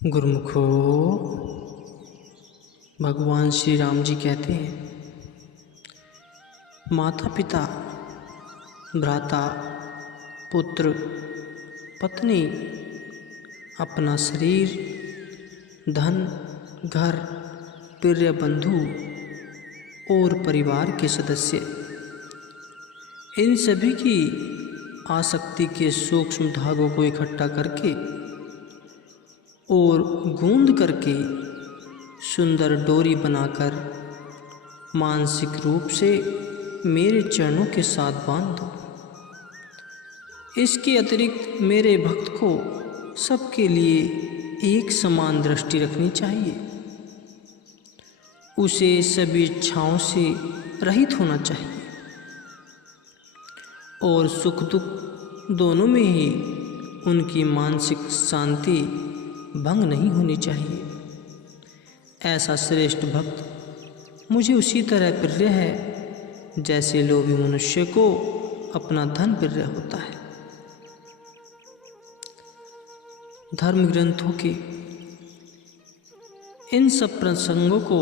गुरुमुखो, भगवान श्री राम जी कहते हैं, माता पिता, भ्राता, पुत्र, पत्नी, अपना शरीर, धन, घर, प्रिय बंधु और परिवार के सदस्य, इन सभी की आसक्ति के सूक्ष्म धागों को इकट्ठा करके और गूंद करके सुंदर डोरी बनाकर मानसिक रूप से मेरे चरणों के साथ बांध दो। इसके अतिरिक्त मेरे भक्त को सबके लिए एक समान दृष्टि रखनी चाहिए। उसे सभी इच्छाओं से रहित होना चाहिए और सुख दुख दोनों में ही उनकी मानसिक शांति भंग नहीं होनी चाहिए। ऐसा श्रेष्ठ भक्त मुझे उसी तरह प्रिय है जैसे लोभी मनुष्य को अपना धन प्रिय होता है। धर्म ग्रंथों के इन सब प्रसंगों को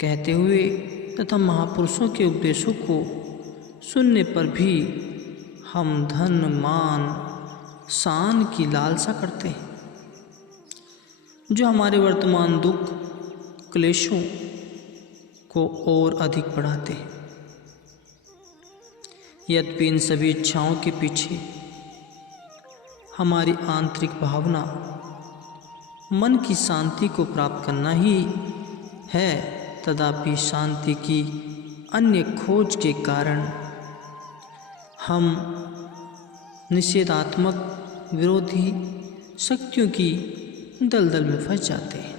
कहते हुए तथा महापुरुषों के उपदेशों को सुनने पर भी हम धन मान शान की लालसा करते हैं, जो हमारे वर्तमान दुख क्लेशों को और अधिक बढ़ाते हैं। यद्यपि इन सभी इच्छाओं के पीछे हमारी आंतरिक भावना मन की शांति को प्राप्त करना ही है, तथापि शांति की अन्य खोज के कारण हम निषेधात्मक विरोधी शक्तियों की दलदल में फंस जाते हैं।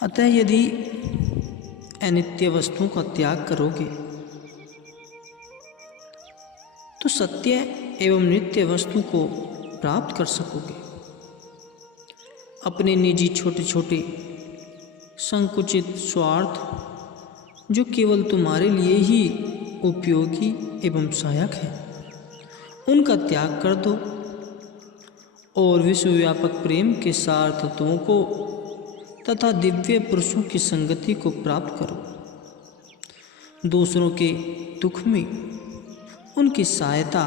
अतः यदि अनित्य वस्तुओं का त्याग करोगे तो सत्य एवं नित्य वस्तु को प्राप्त कर सकोगे। अपने निजी छोटे छोटे संकुचित स्वार्थ जो केवल तुम्हारे लिए ही उपयोगी एवं सहायक है, उनका त्याग कर दो और विश्वव्यापक प्रेम के सार तत्वों को तथा दिव्य पुरुषों की संगति को प्राप्त करो। दूसरों के दुख में उनकी सहायता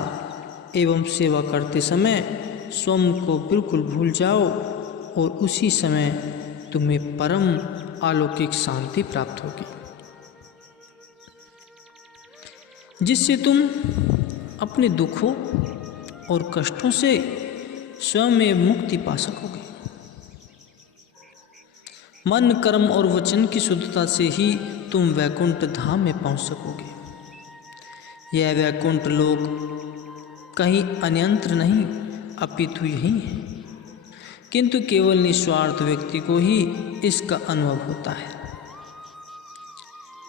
एवं सेवा करते समय स्वयं को बिल्कुल भूल जाओ और उसी समय तुम्हें परम अलौकिक शांति प्राप्त होगी, जिससे तुम अपने दुखों और कष्टों से स्वयं में मुक्ति पा सकोगे। मन, कर्म और वचन की शुद्धता से ही तुम वैकुंठ धाम में पहुंच सकोगे। यह वैकुंठ लोक कहीं अन्यत्र नहीं अपितु यही है, किंतु केवल निस्वार्थ व्यक्ति को ही इसका अनुभव होता है।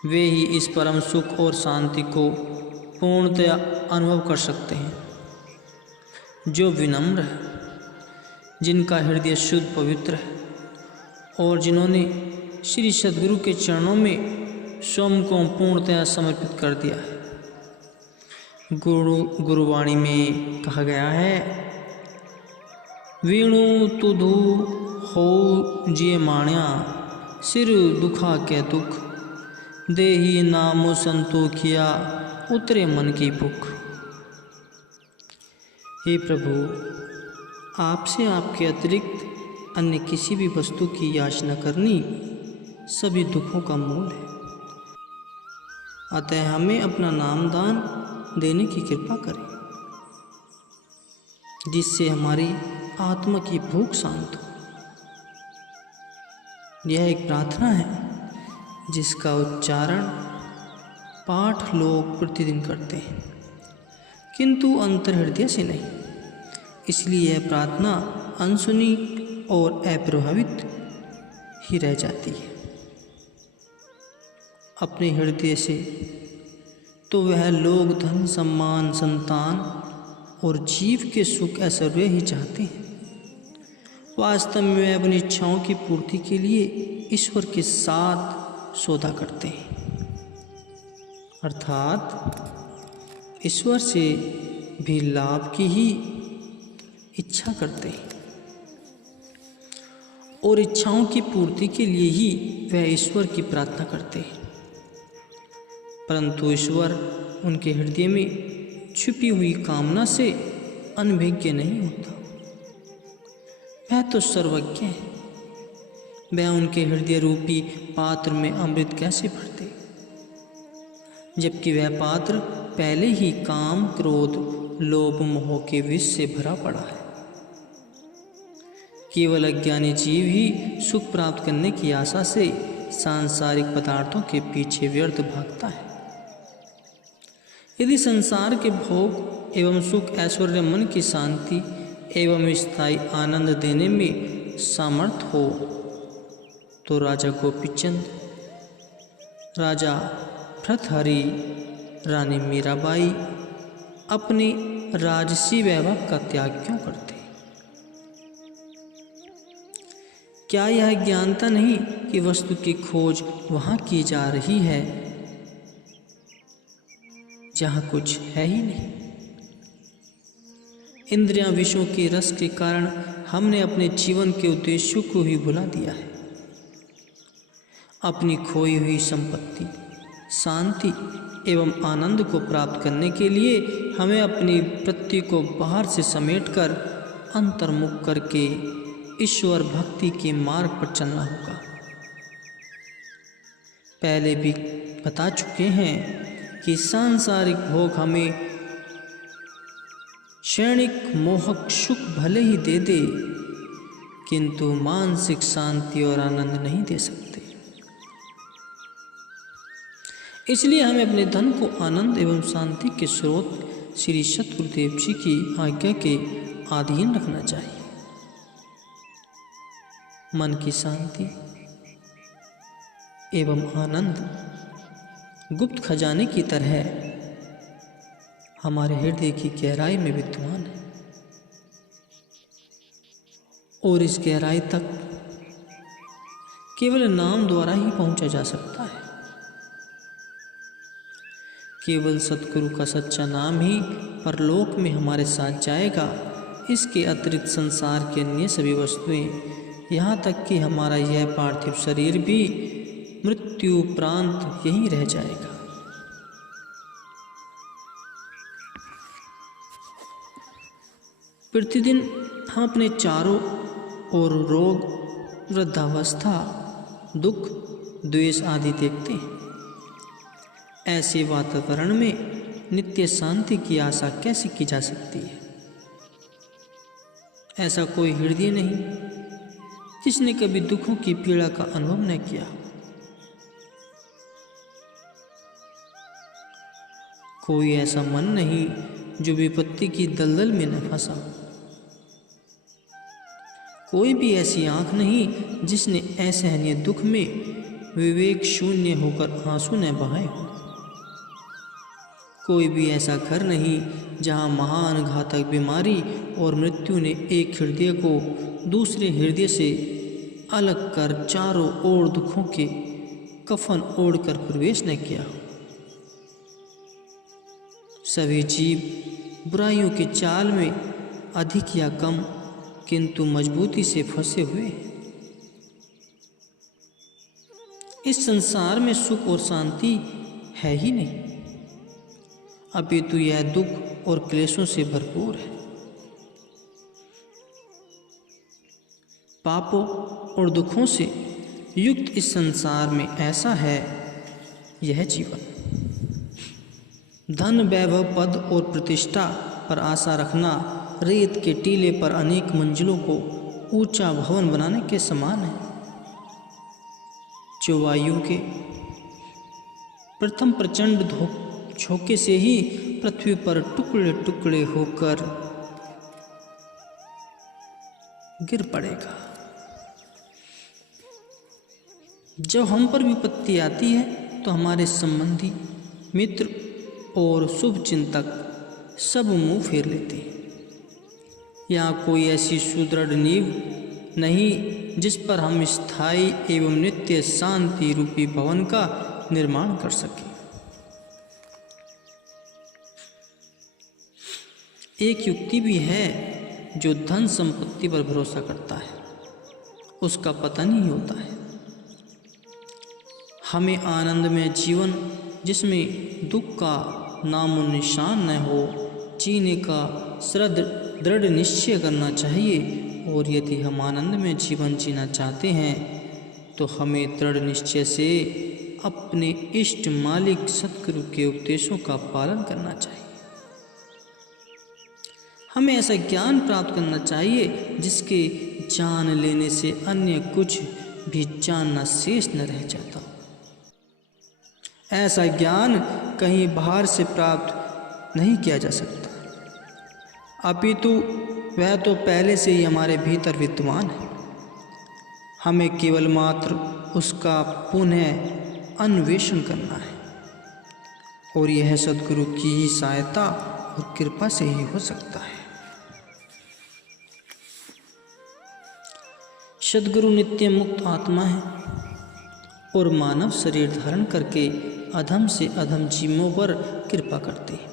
वे ही इस परम सुख और शांति को पूर्णतया अनुभव कर सकते हैं, जो विनम्र है, जिनका हृदय शुद्ध पवित्र है और जिन्होंने श्री सद्गुरु के चरणों में स्वयं को पूर्णतया समर्पित कर दिया है। गुरुवाणी में कहा गया है, वीणु तुधु हो जिय माण्या सिर दुखा के दुख, देही नामो संतोखिया उतरे मन की भूख। हे प्रभु, आपसे आपके अतिरिक्त अन्य किसी भी वस्तु की याचना करनी सभी दुखों का मूल है। अतः हमें अपना नामदान देने की कृपा करें, जिससे हमारी आत्मा की भूख शांत हो। यह एक प्रार्थना है जिसका उच्चारण पाठ लोग प्रतिदिन करते हैं, किंतु अंतर हृदय से नहीं। इसलिए यह प्रार्थना अनसुनी और अप्रभावित ही रह जाती है। अपने हृदय से तो वह लोग धन, सम्मान, संतान और जीव के सुख ऐश्वर्य ही चाहते हैं। वास्तव में वे अपनी इच्छाओं की पूर्ति के लिए ईश्वर के साथ सौदा करते हैं, अर्थात ईश्वर से भी लाभ की ही इच्छा करते हैं और इच्छाओं की पूर्ति के लिए ही वह ईश्वर की प्रार्थना करते हैं, परंतु ईश्वर उनके हृदय में छुपी हुई कामना से अनभिज्ञ नहीं होता। वह तो सर्वज्ञ है। वह उनके हृदय रूपी पात्र में अमृत कैसे भरते, जबकि वह पात्र पहले ही काम, क्रोध, लोभ, मोह के विष से भरा पड़ा है। केवल अज्ञानी जीव ही सुख प्राप्त करने की आशा से सांसारिक पदार्थों के पीछे व्यर्थ भागता है। यदि संसार के भोग एवं सुख, ऐश्वर्य, मन की शांति एवं स्थायी आनंद देने में सामर्थ हो तो राजा गोपीचंद, राजा भर्तृहरि, रानी मीराबाई अपने राजसी वैभव का त्याग क्यों करते? क्या यह ज्ञानता नहीं कि वस्तु की खोज वहाँ की जा रही है जहाँ कुछ है ही नहीं? इंद्रियां विषयों के रस के कारण हमने अपने जीवन के उद्देश्यों को ही भुला दिया है। अपनी खोई हुई संपत्ति, शांति एवं आनंद को प्राप्त करने के लिए हमें अपनी वृत्ति को बाहर से समेटकर अंतर्मुख करके ईश्वर भक्ति के मार्ग पर चलना होगा। पहले भी बता चुके हैं कि सांसारिक भोग हमें क्षणिक मोहक सुख भले ही दे दे, किंतु मानसिक शांति और आनंद नहीं दे सकते। इसलिए हमें अपने धन को आनंद एवं शांति के स्रोत श्री सतगुरुदेव जी की आज्ञा के अधीन रखना चाहिए। मन की शांति एवं आनंद गुप्त खजाने की तरह हमारे हृदय की गहराई में विद्यमान है और इस गहराई तक केवल नाम द्वारा ही पहुंचा जा सकता है। केवल सतगुरु का सच्चा नाम ही परलोक में हमारे साथ जाएगा। इसके अतिरिक्त संसार की अन्य सभी वस्तुएं, यहाँ तक कि हमारा यह पार्थिव शरीर भी मृत्यु उपरांत यहीं रह जाएगा। प्रतिदिन हम अपने चारों ओर रोग, वृद्धावस्था, दुख, द्वेष आदि देखते हैं। ऐसे वातावरण में नित्य शांति की आशा कैसे की जा सकती है? ऐसा कोई हृदय नहीं जिसने कभी दुखों की पीड़ा का अनुभव न किया। कोई ऐसा मन नहीं जो विपत्ति की दलदल में न फंसा। कोई भी ऐसी आंख नहीं जिसने असहनीय दुख में विवेक शून्य होकर आंसू न बहाए हो। कोई भी ऐसा घर नहीं जहां महान घातक बीमारी और मृत्यु ने एक हृदय को दूसरे हृदय से अलग कर चारों ओर दुखों के कफन ओढ़कर प्रवेश न किया हो। सभी जीव बुराइयों के जाल में अधिक या कम किंतु मजबूती से फंसे हुए। इस संसार में सुख और शांति है ही नहीं, अपितु यह दुख और क्लेशों से भरपूर है। पापों और दुखों से युक्त इस संसार में ऐसा है यह जीवन। धन, वैभव, पद और प्रतिष्ठा पर आशा रखना रेत के टीले पर अनेक मंजिलों को ऊंचा भवन बनाने के समान है, जो वायु के प्रथम प्रचंड झोंके से ही पृथ्वी पर टुकड़े टुकड़े होकर गिर पड़ेगा। जब हम पर विपत्ति आती है तो हमारे संबंधी, मित्र और शुभ चिंतक सब मुंह फेर लेते हैं। यहाँ कोई ऐसी सुदृढ़ नींव नहीं जिस पर हम स्थायी एवं नित्य शांति रूपी भवन का निर्माण कर सकें। एक युक्ति भी है जो धन संपत्ति पर भरोसा करता है उसका पतन ही होता है। हमें आनंदमय जीवन जिसमें दुख का नामो निशान न हो जीने का दृढ़ निश्चय करना चाहिए। और यदि हम आनंदमय जीवन जीना चाहते हैं तो हमें दृढ़ निश्चय से अपने इष्ट मालिक सद्गुरु के उपदेशों का पालन करना चाहिए। हमें ऐसा ज्ञान प्राप्त करना चाहिए जिसके जान लेने से अन्य कुछ भी जानना शेष न रह जाता। ऐसा ज्ञान कहीं बाहर से प्राप्त नहीं किया जा सकता, अपितु वह तो पहले से ही हमारे भीतर विद्यमान है। हमें केवल मात्र उसका पुनः अन्वेषण करना है और यह सद्गुरु की ही सहायता और कृपा से ही हो सकता है। सद्गुरु नित्य मुक्त आत्मा है और मानव शरीर धारण करके अधम से अधम जीवों पर कृपा करते हैं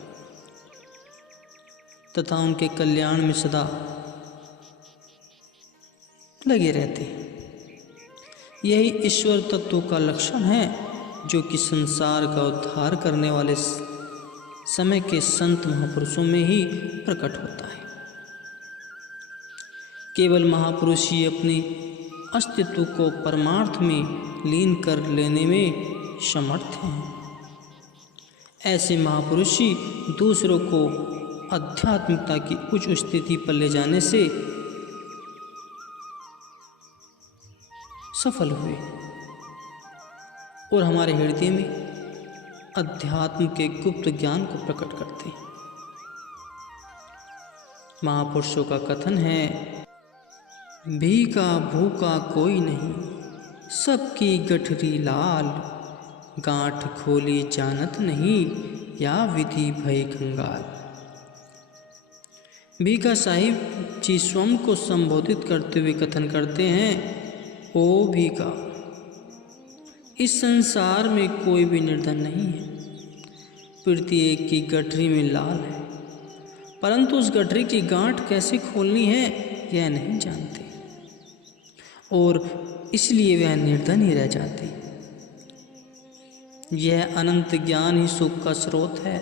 तथा उनके कल्याण में सदा लगे रहते हैं। यही ईश्वर तत्व का लक्षण है जो कि संसार का उद्धार करने वाले समय के संत महापुरुषों में ही प्रकट होता है। केवल महापुरुष ही अपने अस्तित्व को परमार्थ में लीन कर लेने में समर्थ हैं। ऐसे महापुरुष ही दूसरों को आध्यात्मिकता की उच्च स्थिति पर ले जाने से सफल हुए और हमारे हृदय में अध्यात्म के गुप्त ज्ञान को प्रकट करते हैं। महापुरुषों का कथन है, भीखा भूखा कोई नहीं, सबकी गठरी लाल, गांठ खोली जानत नहीं, या विधि भय कंगाल। भीखा साहिब जी स्वयं को संबोधित करते हुए कथन करते हैं, ओ भीखा, इस संसार में कोई भी निर्धन नहीं है। प्रत्येक की गठरी में लाल है, परंतु उस गठरी की गांठ कैसे खोलनी है यह नहीं जानते और इसलिए वह निर्धन ही रह जाते। यह अनंत ज्ञान ही सुख का स्रोत है,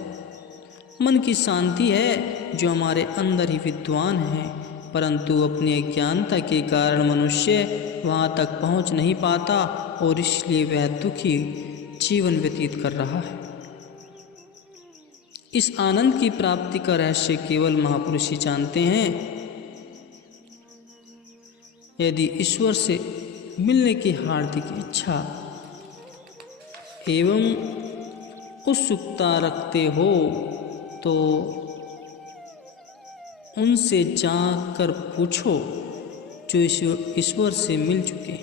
मन की शांति है जो हमारे अंदर ही विद्वान है, परंतु अपनी अज्ञानता के कारण मनुष्य वहाँ तक पहुँच नहीं पाता और इसलिए वह दुखी जीवन व्यतीत कर रहा है। इस आनंद की प्राप्ति का रहस्य केवल महापुरुष ही जानते हैं। यदि ईश्वर से मिलने की हार्दिक इच्छा एवं उत्सुकता रखते हो तो उनसे जाकर पूछो जो ईश्वर से मिल चुके,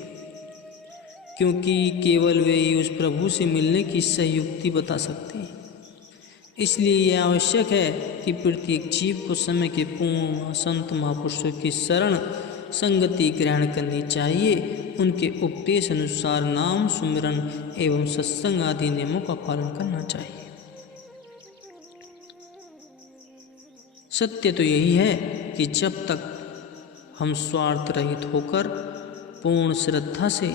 क्योंकि केवल वे ही उस प्रभु से मिलने की सही युक्ति बता सकते हैं। इसलिए यह आवश्यक है कि प्रत्येक जीव को समय के पूर्ण संत महापुरुषों की शरण संगति ग्रहण करनी चाहिए। उनके उपदेश अनुसार नाम सुमिरन एवं सत्संग आदि नियमों का पालन करना चाहिए। सत्य तो यही है कि जब तक हम स्वार्थ रहित होकर पूर्ण श्रद्धा से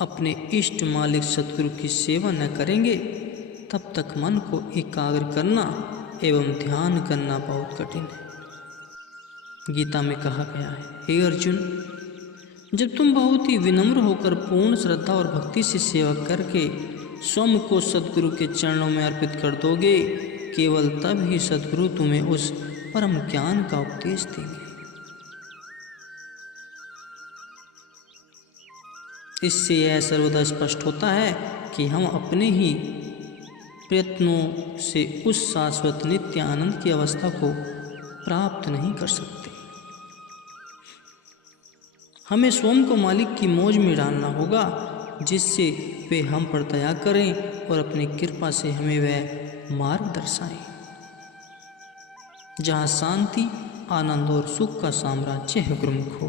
अपने इष्ट मालिक सद्गुरु की सेवा न करेंगे तब तक मन को एकाग्र करना एवं ध्यान करना बहुत कठिन है। गीता में कहा गया है, हे अर्जुन, जब तुम बहुत ही विनम्र होकर पूर्ण श्रद्धा और भक्ति से सेवा करके स्वयं को सद्गुरु के चरणों में अर्पित कर दोगे, केवल तब ही सद्गुरु तुम्हें उस परम ज्ञान का उपदेश देंगे। इससे यह सर्वदा स्पष्ट होता है कि हम अपने ही प्रयत्नों से उस शाश्वत नित्य आनंद की अवस्था को प्राप्त नहीं कर सकते। हमें स्वयं को मालिक की मौज में डालना होगा, जिससे वे हम पर दया करें और अपनी कृपा से हमें वह मार्ग दर्शाएं जहाँ शांति, आनंद और सुख का साम्राज्य है गुरुमुख हो।